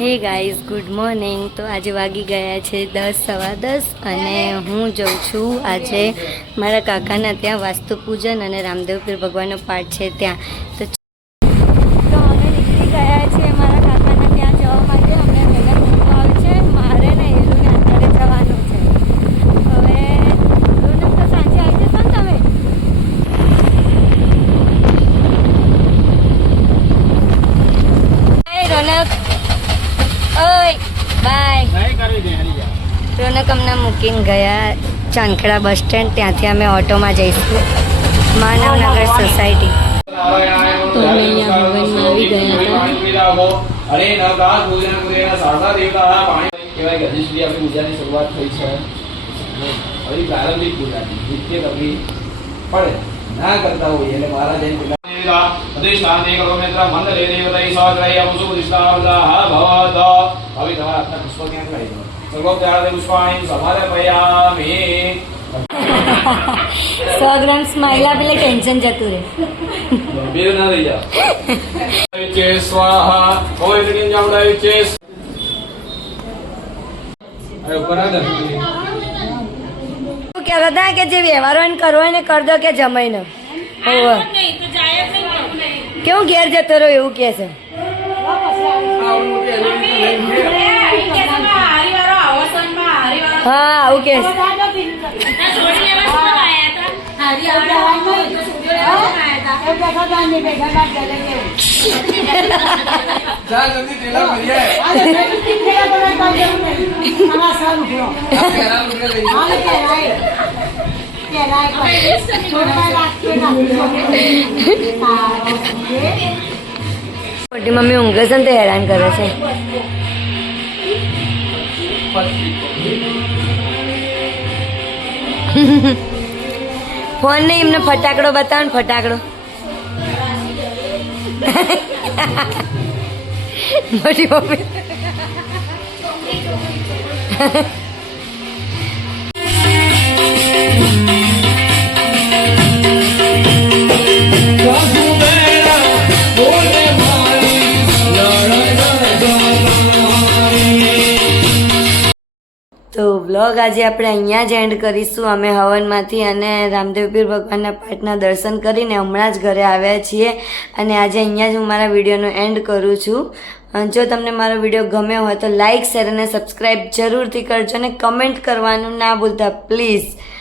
Hey guys, good morning. તો આજે વાગી ગયા છે દસ, સવા દસ અને હું જઉં છું આજે મારા કાકાના ત્યાં વાસ્તુ પૂજન અને રામદેવ પીર ભગવાનનો પાઠ છે ત્યાં. તો ઓય બાય રોનક અમને મૂકીને ગયા ચાંદખેડા બસ સ્ટેન્ડ ત્યાંથી અમે ઓટોમાં જઈશું માનવનગર સોસાયટી તો અમે અહીંયા ભવનમાં આવી ગયા હતા. અરે કરો હવે તમારા હાથના પુષ્પો ક્યાં ખાઈ દો? સર્વોપચાર પુષ્પાણી સમર્પયામિ સો ગ્રામ સ્માઇલ આપેલે ટેન્શન જતું રહે. ગંભીર ના થઈ જાઓ. વિચે સ્વાહા હોય તો જામડા વિચે અરે ઉપર આ કહેતા હતા કે જે વ્યવહારો એને કરવો હોય ને કરી દો કે જમાઈને કેવું ઘેર જતો રહ્યો એવું કે છે? હા આવું કહે છે. મોટી મમ્મી ઊંઘે છે ને તો હેરાન કરે છે ફોન નહીં એમને ફટાકડો બતાવો ને ફટાકડો મોટી મમ્મી તો વ્લોગ આજે આપણે અહીંયા જ એન્ડ કરીશું. અમે હવનમાંથી અને રામદેવ પીર ભગવાનના પાઠના દર્શન કરીને હમણાં જ ઘરે આવ્યા છીએ. અને આજે અહીંયા જ હું મારા વિડીયોનો એન્ડ કરું છું. જો તમને મારો વીડિયો ગમ્યો હોય તો લાઇક શેર અને સબસ્ક્રાઈબ જરૂરથી કરજો અને કમેન્ટ કરવાનું ના ભૂલતા પ્લીઝ